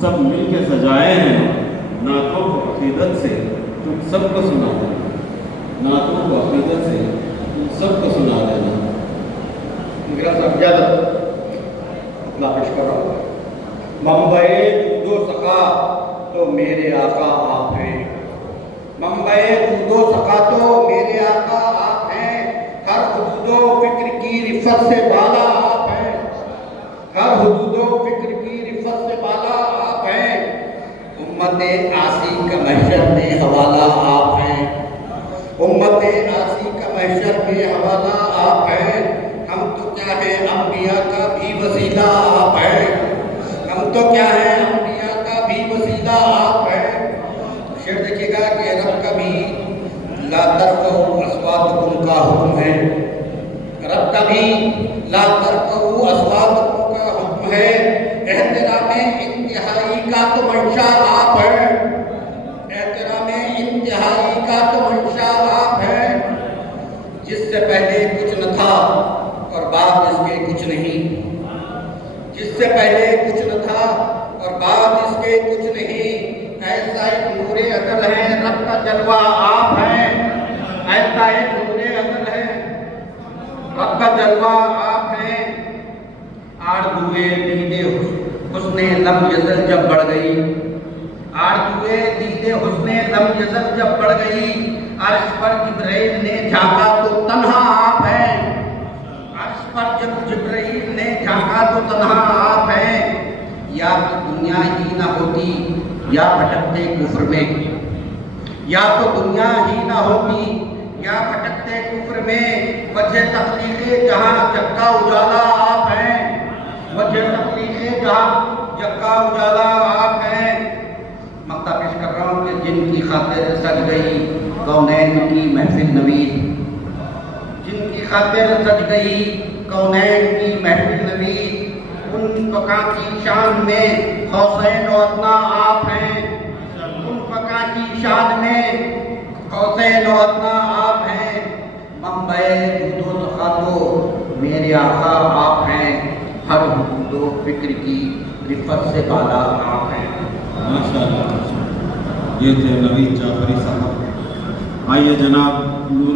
سب مل کے سجائے ہیں نعتوں کو عقیدت سے تم سب کو سنا دینا، نعتوں کو عقیدت سے تم سب کو سنا دینا۔ میرا سب اجازت اطلاع پیش کر رہا ہوں۔ منبع دود و سقا تو میرے آقا آپ ہیں، منبع دود و سقا تو میرے آقا آپ ہیں، ہر حدود و فکر کی رفت سے بالا آپ ہیں، ہر حدود و فکر کی رفت سے بالا آپ ہیں، امت عاصی کا محشر میں حوالہ آپ ہیں، امت عاصی کا محشر میں حوالہ آپ ہیں، ہم تو کیا ہیں انبیاء کا بھی وسیلہ آپ ہیں، ہم تو کیا ہیں انبیاء کا بھی وسیلہ آپ ہیں۔ شعر دیکھیے گا کہ رب کا بھی لا ترفعوا اصواتکم کا حکم ہے، رب کا بھی لا ترفعوا اصواتکم کا حکم ہے، احترام انتہائی کا تو منشا آپ ہیں، احترام انتہائی کا تو منشا آپ ہیں، جس سے پہلے کچھ نہ تھا اور بعد اس کے کچھ نہیں، جس سے پہلے کچھ نہ تھا اور بعد اس کے کچھ نہیں، ایسا ایک نور عدل ہے رب کا جلوہ آپ ہیں، ایسا ایک نور عدل ہے رب کا جلوہ آپ ہیں۔ آرزوئے دید حسن لم یزل جب بڑھ گئی، آرزوئے دید حسن لم یزل جب بڑھ گئی، عرش پر جبرائیل نے جھانکا تو تنہا آپ ہیں، عرش پر جب جبرائیل نے جھانکا تو تنہا آپ ہیں، یا تو دنیا ہی نہ ہوتی یا بھٹکتے کفر میں، یا تو دنیا ہی نہ ہوتی یا بھٹکتے کفر میں، وجہ تخلیق جہاں جگہ اجالا آپ ہیں، وجہ تخلیق جہاں جگہ اجالا آپ ہیں۔ مقطع پیش کر رہا ہوں کہ جن کی خاطر سج گئی کونین کی محفل نوید، جن کی خاطر سج گئی کونین کی محفل نوید، ان فقاں کی شان میں حسین و ادنا آپ ہیں، ان فقاں کی شان میں حسین و ادنا آپ ہیں، منبع دود و سخا تو میرے آقا آپ ہیں، ہر حدود و فکر کی رفت سے بالا آپ ہیں۔ ماشاءاللہ، یہ تھے نوید جعفری صاحب۔ آئیے جناب نور